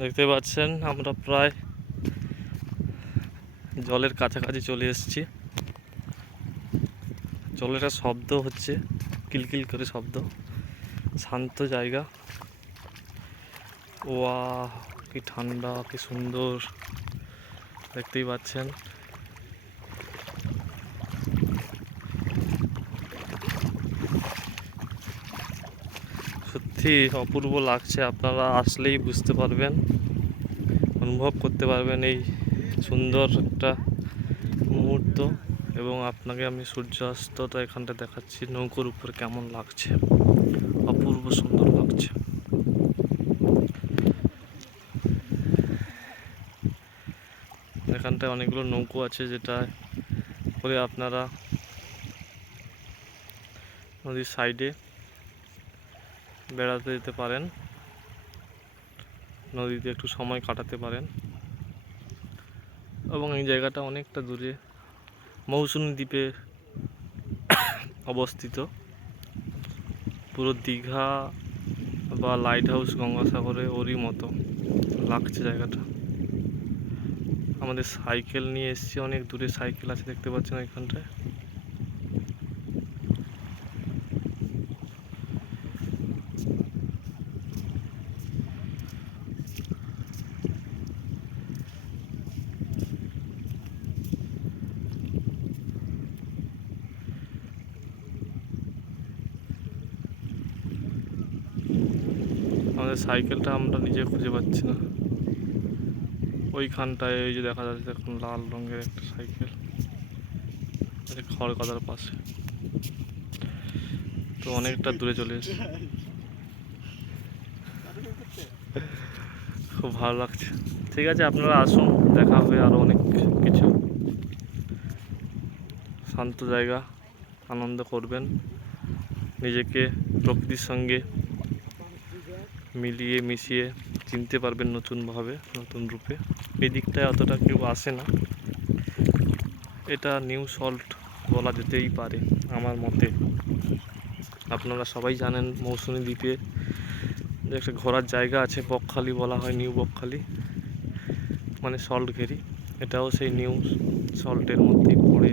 দেখতে পাচ্ছেন, আমরা প্রায় জলের কাছাকাছি চলে এসেছি। জলের শব্দ হচ্ছে, কিলকিল করে শব্দ। শান্ত জায়গা। ওয়া কি ঠান্ডা, কি সুন্দর। দেখতেই পাচ্ছেন। সত্যি অপূর্ব লাগছে, আপনারা আসলেই বুঝতে পারবেন, অনুভব করতে পারবেন এই সুন্দর একটা মুহূর্ত এবং আপনাকে আমি সূর্যাস্তটা এখানটা দেখাচ্ছি, নৌকোর উপর কেমন লাগছে, অপূর্ব সুন্দর লাগছে। এখানটায় অনেকগুলো নৌকো আছে যেটা করে আপনারা নদীর সাইডে বেড়াতে যেতে পারেন। নদীতে একটু সময় কাটাতে পারেন। এবং এই জায়গাটা অনেকটা দূরে মৌসুমী দ্বীপে অবস্থিত। পুরো দীঘা বা লাইট হাউস গঙ্গাসাগরে ওরই মতো লাগছে জায়গাটা। আমাদের সাইকেল নিয়ে এসেছি, অনেক দূরে সাইকেল আছে, দেখতে পাচ্ছেন এখানটায় আমাদের সাইকেলটা আমরা নিজে খুঁজে পাচ্ছি না। ওইখানটায় ওই যে দেখা যাচ্ছে এখন লাল রঙের একটা সাইকেল। খড় কাদার পাশে। তো অনেকটা দূরে চলে এসেছে। খুব ভালো লাগছে। ঠিক আছে, আপনারা আসুন, দেখা হবে আরও অনেক কিছু। শান্ত জায়গা, আনন্দ করবেন। নিজেকে প্রকৃতির সঙ্গে মিলিয়ে, মিশিয়ে চিনতে পারবেন নতুনভাবে, নতুন রূপে। এই দিকটায় অতটা কেউ আসে না। এটা নিউ সল্ট বলা যেতেই পারে, আমার মতে। আপনারা সবাই জানেন মৌসুমী দ্বীপে যে একটা ঘোরার জায়গা আছে বকখালি বলা হয়, নিউ বকখালি মানে সল্ট ঘেরি এটাও সেই নিউ সল্টের মধ্যেই পড়ে